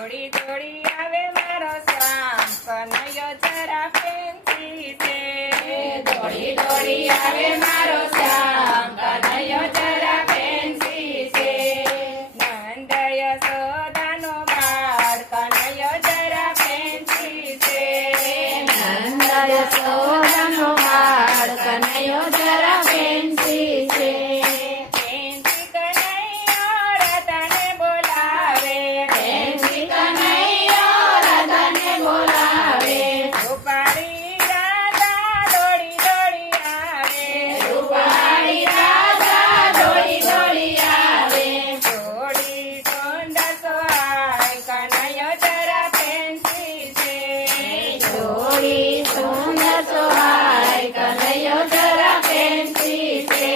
દોડી દોડી આવે મારો શ્યામ કનૈયો જરા ફેન્સી છે. દોડી દોડી આવે મારો શ્યામ કનૈયો જરા ફેન્સી છે. નંદ યશોદાનો બાળ કનૈયો જરા ફેન્સી છે. નંદ યશોદાનો બાળ કનૈયો જરા ફેન્સી છે. ફેન્સી કનૈયો રાધાને બોલાવે. ફેન્સી કનૈયો રાધાને બોલાવે. રૂપાળી રાધા દોડી દોડી આવે. રૂપાળી રાધા દોડી દોડી આવે. થોડી સુંદર સોહાય કનૈયો જરા ફેન્સી છે. થોડી સુંદર સોહાય કનૈયો જરા ફેન્સી છે.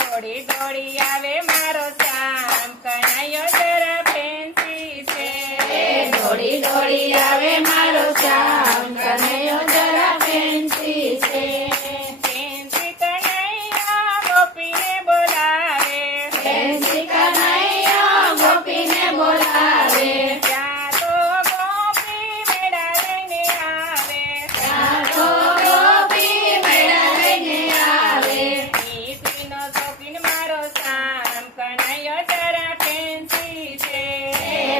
દોડી દોડી આવે મારો શ્યામ કનૈયો જરા ફેન્સી છે. દોડી દોડી આવે મારો શ્યામ કનૈયો જરા ફેન્સી છે. ફેન્સી કનૈયો ગોપીને બોલાવે. ફેન્સી કનૈયો ગોપીને બોલાવે. ત્યાં તો ગોપી મેળા લઈને આવે. ત્યાં તો ગોપી મેળા લઈને આવે. મીઠીનો શોખીન મારો શ્યામ કનૈયો જરા ફેન્સી છે.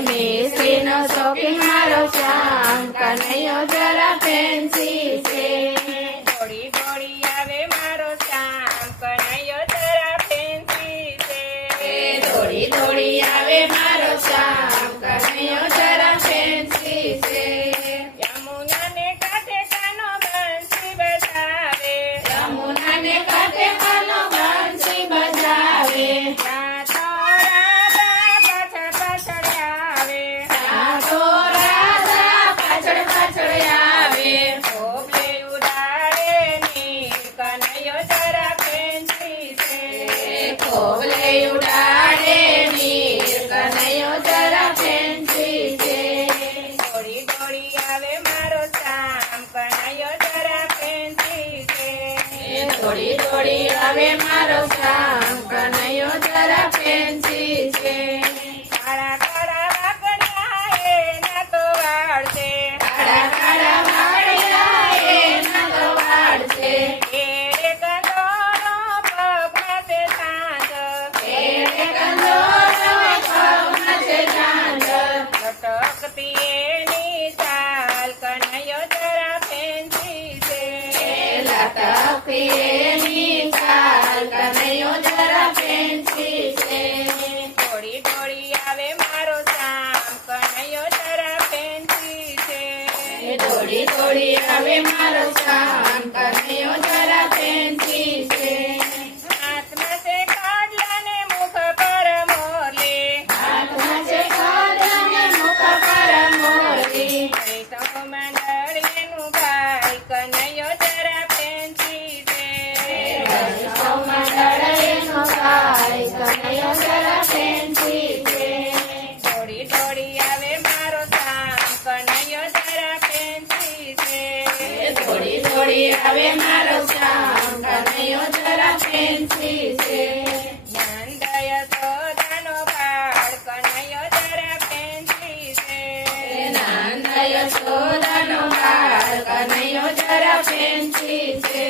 મિશ્રીનો શોખીન મારો શ્યામ કનૈયો જરા ફેન્સી છે. દોડી દોડી આવે મારો શ્યામ કનૈયો જરા ફેન્સી છે. દોડી દોડી આવે મારો શ્યામ કનૈયો જરા ફેન્સી છે. યમુનાને કાંઠે કાનો બંસી બજાવે. યમુનાને કાંઠે કાનો બંસી બજાવે. ત્યાં તો રાધા પાછળ પાછળ આવે. ત્યાં તો રાધા પાછળ પાછળ આવે. ભોગલે ઉડાડે નીર કનૈયો જરા ફેન્સી છે. ભોગલે ઉડાડે નીર કનૈયો જરા ફેન્સી છે. દોડી દોડી આવે મારો શ્યામ કનૈયો જરા ફેન્સી છે. દોડી દોડી આવે મારો શ્યામ કનૈયો જરા ફેન્સી છે. કાળા કાળા વાગડિયા એના તો વાળ છે. કાળા કાળા વાગડિયા એના તો વાળ છે. કેળે કંદોરો પગમાં છે સાંજ. કેળે કંદોરો પગમાં છે સાંજ. લટકતી એની ચાલ કનૈયો જરા ફેન્સી છે. લટકતી એની ચાલ કનૈયો જરા ફેન્સી છે. દોડી દોડી આવે મારો શ્યામ કનૈયો જરા ફેન્સી છે. દોડી દોડી આવે મારો શ્યામ કનૈયો જરા ફેન્સી છે. હાથમાં છે કાડલા ને મુખ પર મોરલી. હાથમાં છે કાડલા ને મુખ પર મોરલી. વૈષ્ણવ મંડળીનું ભાઈ કનૈયો જરા ફેન્સી છે. વૈષ્ણવ મંડળીનું ભાઈ કનૈયો જરા ફેન્સી છે. દોડી દોડી આવે મારો શ્યામ કનૈયો જરા ફેન્સી છે. દોડી દોડી આવે મારો શ્યામ કનૈયો જરા ફેન્સી છે. નંદ યશોદાનો બાળ કનૈયો જરા ફેન્સી છે. નંદ યશોદાનો બાળ કનૈયો જરા ફેન્સી છે.